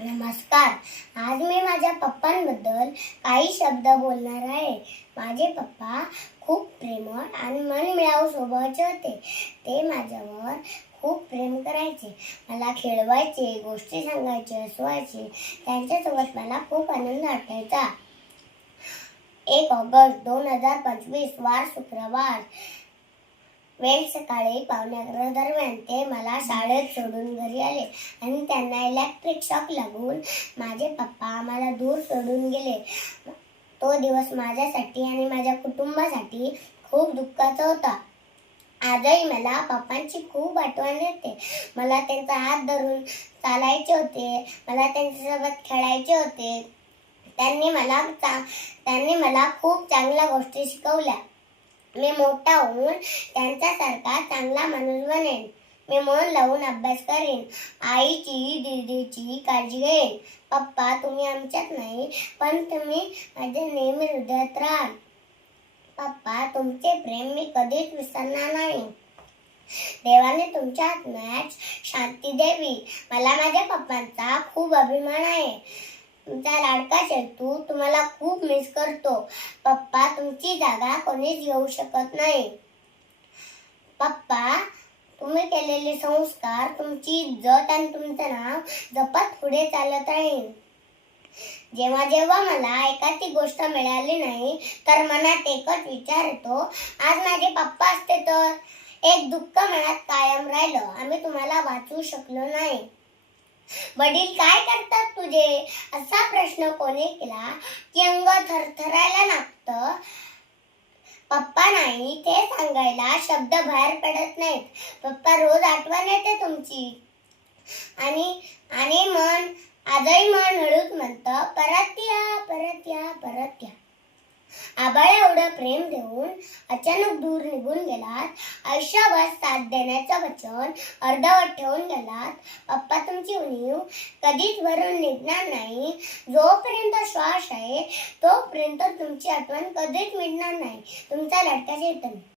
नमस्कार. आज मी माझ्या पप्पांबद्दल काही शब्द बोलणार आहे. माझे पप्पा खूप प्रेमळ आणि मनमिळावू स्वभावाचे होते. ते माझ्यावर खूप प्रेम करायचे, मला खेळवायचे, गोष्टी सांगायचे, हसवायचे. त्यांच्यासोबत मला खूप आनंद वाटायचा. 1 ऑगस्ट 2025 वार शुक्रवार, वेळ सकाळी 11:15 दरम्यान ते मला शाळेत सोडून घरी आले आणि त्यांना इलेक्ट्रिक शॉक लागून माझे पप्पा आम्हाला दूर सोडून गेले. तो दिवस माझ्यासाठी आणि माझ्या कुटुंबासाठी खूप दुःखाचा होता. आजही मला पप्पांची खूप आठवण येते. मला त्यांचा हात धरून चालायचे होते, मला त्यांच्यासोबत खेळायचे होते. त्यांनी मला खूप चांगल्या गोष्टी शिकवल्या. मी मोठा होऊन त्यांच्यासारखा चांगला माणूस बनेन. मी मन लावून अभ्यास करेन, आईची दीदीची काळजी घेईन. पप्पा, तुम्ही आमच्यात नाही, पण तुम्ही माझ्या नेहमी हृदयात राहाल. पप्पा, तुमचे प्रेम मी कधीच विसरणार नाही. देवाने तुमच्या आत्म्यात शांती द्यावी. मला माझ्या पप्पांचा खूप अभिमान आहे. तुमचा लाडका चेतू तुम्हाला खूप मिस करतो. पप्पा, तुमची जागा कोणीच घेऊ शकत नाही. पप्पा, तुम्ही केलेले संस्कार, तुमची इज्जत आणि तुमचं नाव जपत पुढे चालत राहील. जेव्हा जेव्हा मला एखादी गोष्ट मिळाली नाही तर मनात एकच विचार येतो, आज माझे पप्पा असते तर. एक दुःख मनात कायम राहिलं, आम्ही तुम्हाला वाचवू शकलो नाही. वडील काय करतात तुझे, असा प्रश्न कोणी केला की अंग थरथरायला लागतं. पप्पा नाही ते सांगायला शब्द बाहेर पडत नाहीत. पप्पा, रोज आठवण येते तुमची. आणि मन आजही मन हळूच म्हणतं, परत या, परत या, परत या. आबाळ एवढं प्रेम देऊन अचानक दूर निघून गेलात. आयुष्यभर साथ देण्याचं वचन अर्धवट ठेवून गेलात. पप्पा, तुमची उणीव कधीच भरून निघणार नाही. जोपर्यंत श्वास आहे तोपर्यंत तुमची आठवण कधीच मिटणार नाही. तुमचा लाडका चेतन.